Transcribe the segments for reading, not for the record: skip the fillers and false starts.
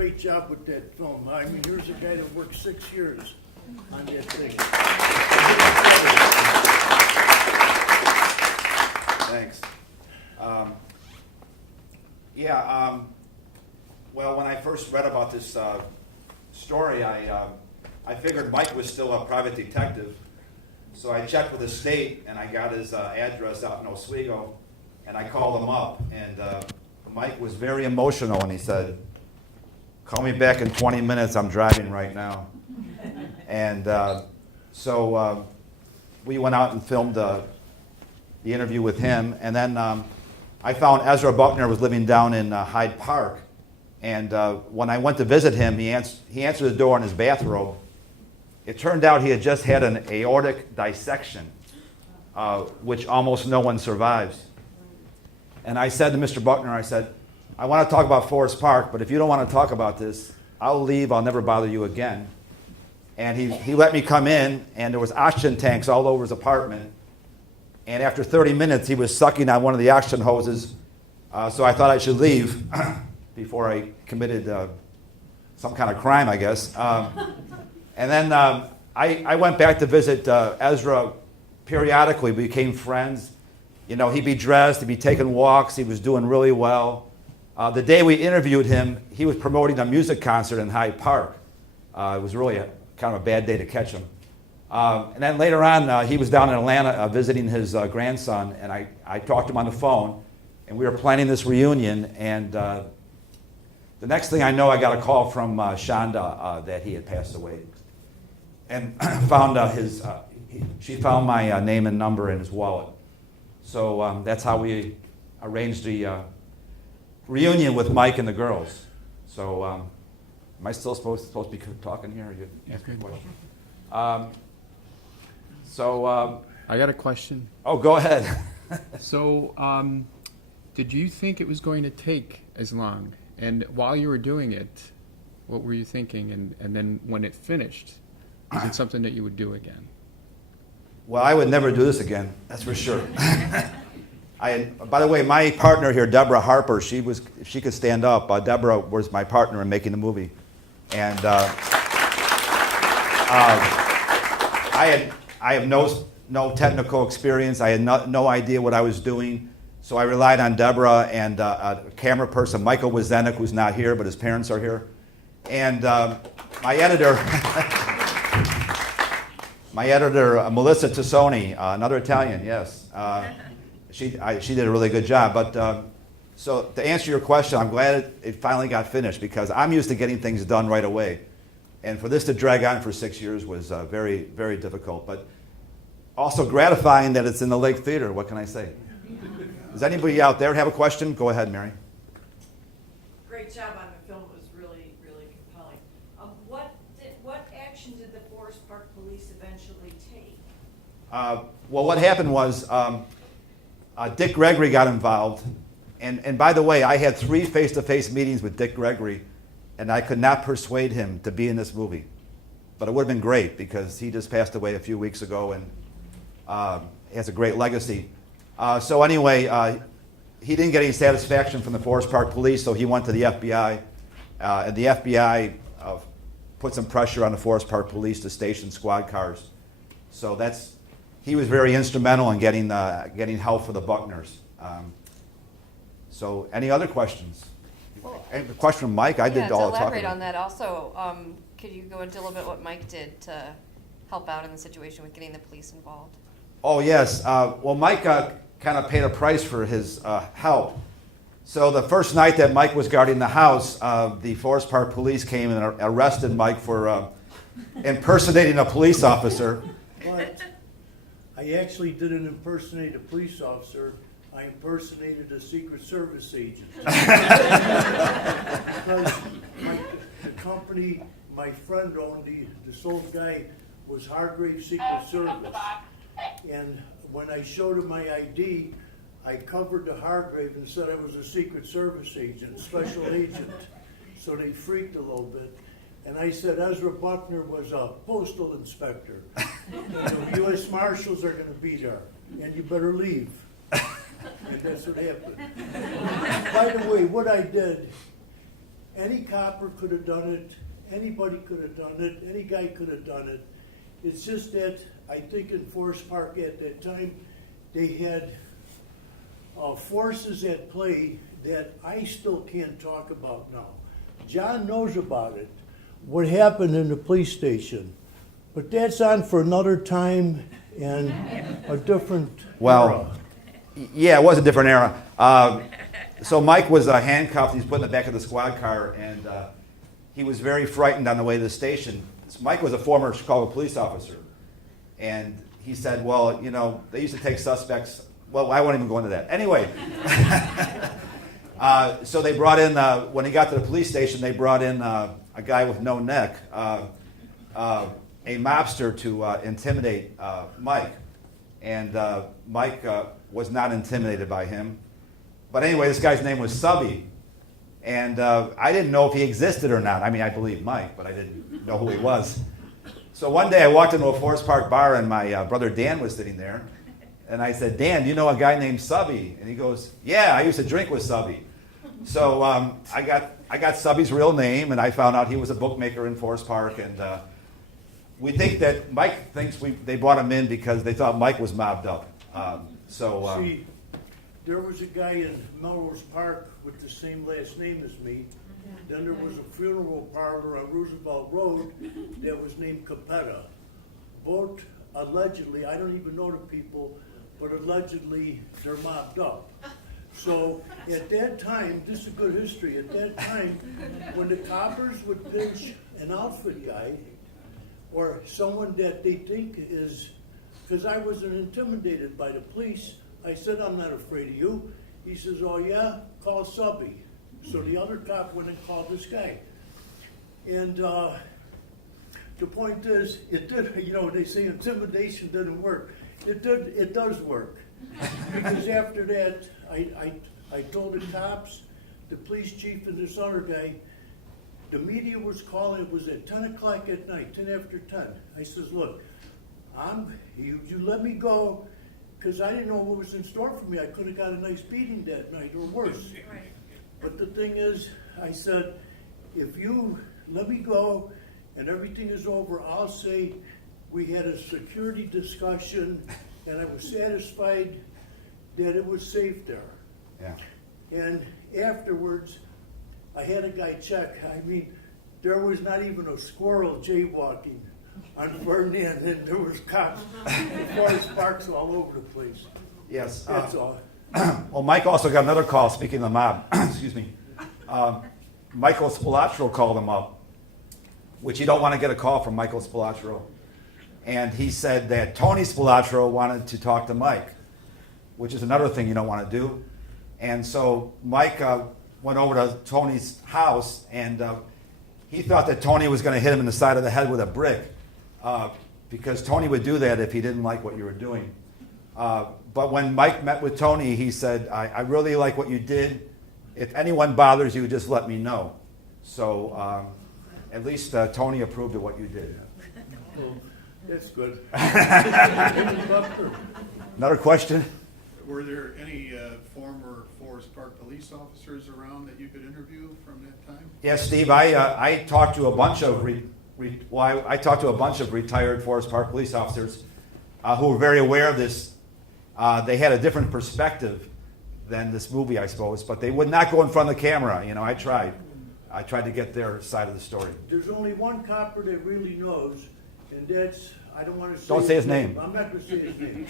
great job with that film. I mean, here's a guy that worked 6 years on that thing. Thanks. Well, when I first read about this story, I figured Mike was still a private detective. So I checked with the state, and I got his address out in Oswego, and I called him up. And Mike was very emotional, and he said, "Call me back in 20 minutes. I'm driving right now." And so we went out and filmed the interview with him. And then I found Ezra Buckner was living down in Hyde Park. And when I went to visit him, he answered the door in his bathrobe. It turned out he had just had an aortic dissection, which almost no one survives. And I said to Mr. Buckner, I said, "I want to talk about Forest Park, but if you don't want to talk about this, I'll leave. I'll never bother you again." And he let me come in, and there was oxygen tanks all over his apartment. And after 30 minutes, he was sucking on one of the oxygen hoses. So I thought I should leave before I committed some kind of crime, I guess. And then I went back to visit Ezra periodically. We became friends. You know, he'd be dressed, he'd be taking walks, he was doing really well. The day we interviewed him, he was promoting a music concert in Hyde Park. It was really kind of a bad day to catch him. And then later on, he was down in Atlanta visiting his grandson, and I talked to him on the phone, and we were planning this reunion, and the next thing I know, I got a call from Shonda that he had passed away. And found she found my name and number in his wallet. So that's how we arranged the reunion with Mike and the girls. So am I still supposed to be talking here? Or you asking a question? I got a question. Oh, go ahead. So, did you think it was going to take as long? And while you were doing it, what were you thinking? And then when it finished, is it something that you would do again? Well, I would never do this again, that's for sure. By the way, my partner here, Deborah Harper, if she could stand up. Deborah was my partner in making the movie. And I have no technical experience. I had no idea what I was doing. So I relied on Deborah and a camera person, Michael Wazenik, who's not here, but his parents are here. And my editor, Melissa Tassoni, another Italian, yes. She did a really good job. But so to answer your question, I'm glad it finally got finished because I'm used to getting things done right away. And for this to drag on for 6 years was very, very difficult. But also gratifying that it's in the Lake Theater. What can I say? Does anybody out there have a question? Go ahead, Mary. Great job on the film. It was really, really compelling. What action did the Forest Park Police eventually take? Well, what happened was Dick Gregory got involved. And by the way, I had 3 face-to-face meetings with Dick Gregory, and I could not persuade him to be in this movie. But it would have been great because he just passed away a few weeks ago and he has a great legacy. So anyway, he didn't get any satisfaction from the Forest Park Police, so he went to the FBI. And the FBI put some pressure on the Forest Park Police to station squad cars. So he was very instrumental in getting help for the Buckners. So any other questions? Well, A question from Mike? I did all the talking. To elaborate on that also, could you go into a little bit what Mike did to help out in the situation with getting the police involved? Oh, yes. Well, Mike kind of paid a price for his help. So the first night that Mike was guarding the house, the Forest Park Police came and arrested Mike for impersonating a police officer. But I actually didn't impersonate a police officer. I impersonated a Secret Service agent. Because the company my friend owned, this old guy, was Hargrave Secret Service. And when I showed him my ID, I covered the Hargrave and said I was a Secret Service agent, special agent. So they freaked a little bit. And I said Ezra Buckner was a postal inspector. The U.S. Marshals are going to be there, and you better leave. And that's what happened. By the way, what I did, Any copper could have done it, anybody could have done it, any guy could have done it. It's just that, I think in Forest Park at that time, they had forces at play that I still can't talk about now. John knows about it, what happened in the police station, but that's on for another time and a different Well, era. yeah, it was a different era. So Mike was handcuffed. He's put in the back of the squad car, and he was very frightened on the way to the station. Mike was a former Chicago police officer, and he said, well, you know, they used to take suspects. Well, I won't even go into that. Anyway, so they brought in, when he got to the police station, they brought in a guy with no neck, a mobster to intimidate Mike. And Mike was not intimidated by him. But anyway, this guy's name was Subby. And I didn't know if he existed or not. I mean, I believe Mike, but I didn't know who he was. So one day I walked into a Forest Park bar, and my brother Dan was sitting there. And I said, Dan, do you know a guy named Subby? And he goes, yeah, I used to drink with Subby. So I got Subby's real name, and I found out he was a bookmaker in Forest Park. And we think that Mike thinks they brought him in because they thought Mike was mobbed up. See, there was a guy in Melrose Park with the same last name as me. Then there was a funeral parlor on Roosevelt Road that was named Capetta. Both allegedly, I don't even know the people, but allegedly they're mobbed up. So at that time, this is a good history, at that time, when the coppers would pinch an outfit guy or someone that they think is, because I wasn't intimidated by the police, I said, I'm not afraid of you. He says, oh yeah, call Subby. So the other cop went and called this guy. And the point is, it did, you know, they say intimidation didn't work. It does work. Because after that, I told the cops, the police chief and this other guy, the media was calling, it was at 10 o'clock at night, 10 after 10. I says, look, you let me go, because I didn't know what was in store for me. I could have got a nice beating that night or worse. Right. But the thing is, I said, if you let me go and everything is over, I'll say we had a security discussion and I was satisfied that it was safe there. Yeah. And afterwards, I had a guy check. I mean, there was not even a squirrel jaywalking on Ferdinand, and there was cops, Forest Parks all over the place. Yes. That's all. Well, Mike also got another call, speaking of the mob. Excuse me. Michael Spilatro called him up, which you don't want to get a call from Michael Spilatro. And he said that Tony Spilatro wanted to talk to Mike, which is another thing you don't want to do. And so Mike went over to Tony's house, and he thought that Tony was going to hit him in the side of the head with a brick, because Tony would do that if he didn't like what you were doing. But when Mike met with Tony, he said, I really like what you did. If anyone bothers you, just let me know. So at least Tony approved of what you did. Well, that's good. Another question? Were there any former Forest Park police officers around that you could interview from that time? Yes, Steve. I talked to a bunch of I talked to a bunch of retired Forest Park police officers who were very aware of this. They had a different perspective than this movie, I suppose, but they would not go in front of the camera. You know, I tried to get their side of the story. There's only one copper that really knows, and that's, I don't want to say. Don't say his name. I'm not going to say his name.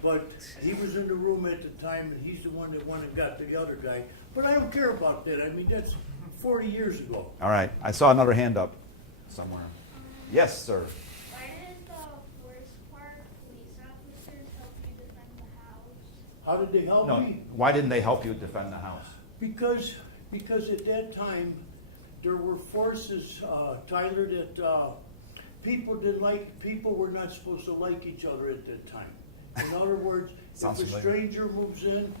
But he was in the room at the time, and he's the one that went and got to the other guy. But I don't care about that. I mean, that's 40 years ago. All right. I saw another hand up somewhere. Yes, sir. Why did the Forest Park police officers help you defend the house? How did they help No. me? Why didn't they help you defend the house? Because at that time, there were forces, Tyler, that people were not supposed to like each other at that time. In other words, if Sounds a familiar. stranger moves in,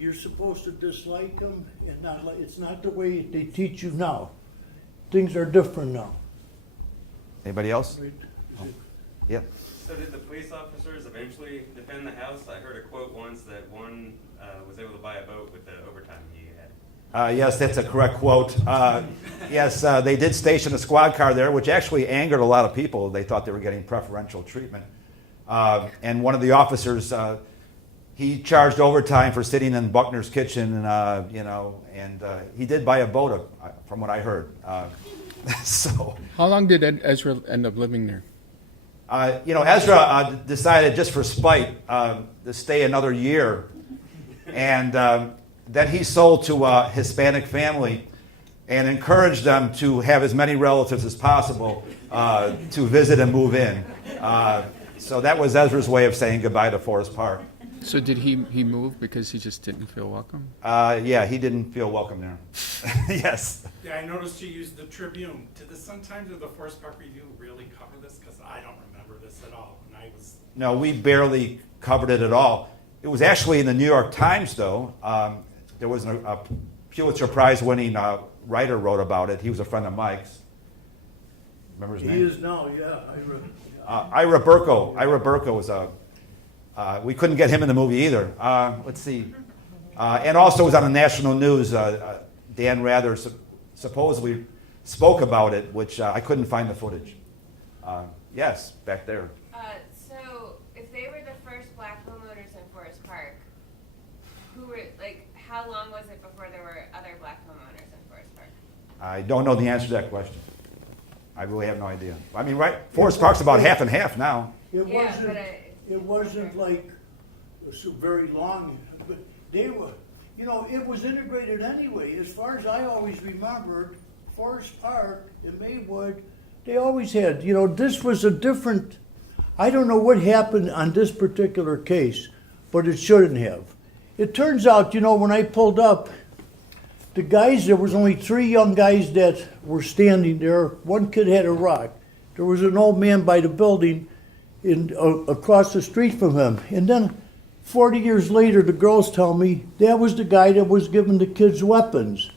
you're supposed to dislike them and not like, it's not the way they teach you now. Things are different now. Anybody else? Right? Yeah. So did the police officers eventually defend the house? I heard a quote once that one was able to buy a boat with the overtime he had. Yes, that's a correct quote. Yes, they did station a squad car there, which actually angered a lot of people. They thought they were getting preferential treatment. And one of the officers, he charged overtime for sitting in Buckner's kitchen, and he did buy a boat, from what I heard. So, How long did Ezra end up living there? Ezra decided just for spite to stay another year, and then he sold to a Hispanic family and encouraged them to have as many relatives as possible to visit and move in. So that was Ezra's way of saying goodbye to Forest Park. So did he move because he just didn't feel welcome? Yeah, he didn't feel welcome there. Yes. Yeah, I noticed you used the Tribune. Did the Sun-Times or the Forest Park Review really cover this? Because I don't remember this at all. And I was. No, we barely covered it at all. It was actually in the New York Times, though. There was a Pulitzer Prize-winning writer wrote about it. He was a friend of Mike's. Remember his name? He is now, yeah. Ira Burko. Ira Burko was a. We couldn't get him in the movie either. Let's see. And also was on the national news. Dan Rather supposedly spoke about it, which I couldn't find the footage. Yes, back there. So if they were the first black homeowners in Forest Park, how long was it before there were other black homeowners in Forest Park? I don't know the answer to that question. I really have no idea. I mean, right? Forest Park's about half and half now. It wasn't like so very long, but they were, it was integrated anyway. As far as I always remembered, Forest Park in Maywood, they always had, this was a different, I don't know what happened on this particular case, but it shouldn't have. It turns out, when I pulled up, the guys, there was only 3 young guys that were standing there. One kid had a rock. There was an old man by the building across the street from him. And then 40 years later, the girls tell me that was the guy that was giving the kids weapons.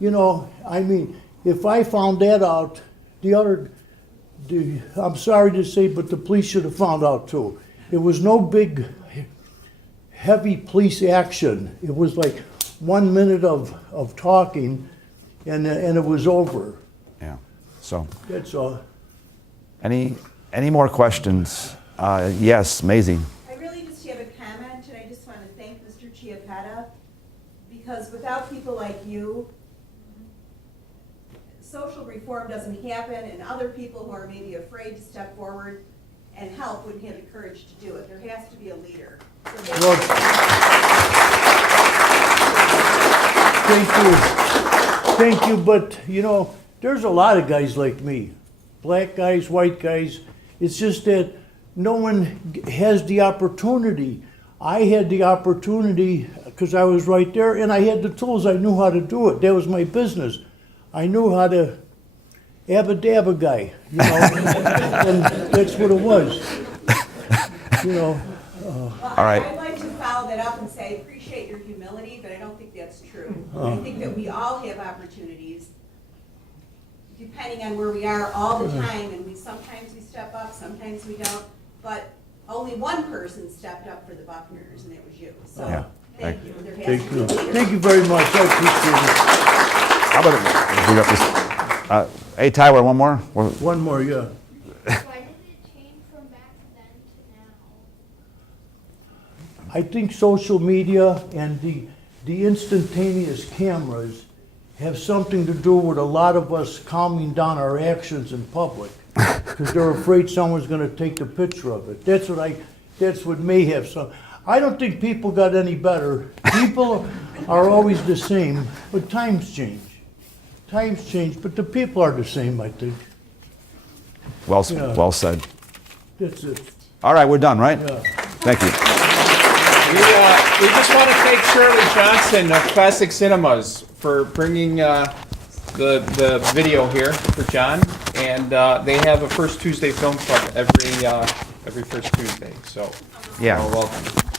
If I found that out, I'm sorry to say, but the police should have found out too. It was no big, heavy police action. It was like 1 minute of talking, and it was over. Yeah. So. That's all. Any more questions? Yes, Maisie. I really just have a comment, and I just want to thank Mr. Chiappetta, because without people like you, social reform doesn't happen, and other people who are maybe afraid to step forward and help wouldn't have the courage to do it. There has to be a leader. So Thank you, but there's a lot of guys like me, black guys, white guys. It's just that no one has the opportunity. I had the opportunity because I was right there, and I had the tools. I knew how to do it. That was my business. I knew how to abba-dabba guy, and that's what it was. All right. I'd like to follow that up and say, I appreciate your humility, but I don't think that's true. I think that we all have opportunities, depending on where we are all the time, and sometimes we step up, sometimes we don't, but only one person stepped up for the Buckners, and that was you. So, Yeah. thank you. There has to be a leader. Thank you very much. I appreciate it. How about if we got this? Hey, Tyler, one more? One more, yeah. Why did it change from back then to now? I think social media and the instantaneous cameras have something to do with a lot of us calming down our actions in public because they're afraid someone's going to take a picture of it. That's what may have some. I don't think people got any better. People are always the same, but times change. Times change, but the people are the same, I think. Well said. That's it. All right, we're done, right? Yeah. Thank you. We just want to thank Shirley Johnson of Classic Cinemas for bringing the video here for John, and they have a First Tuesday Film Club every First Tuesday. So, Yeah. welcome.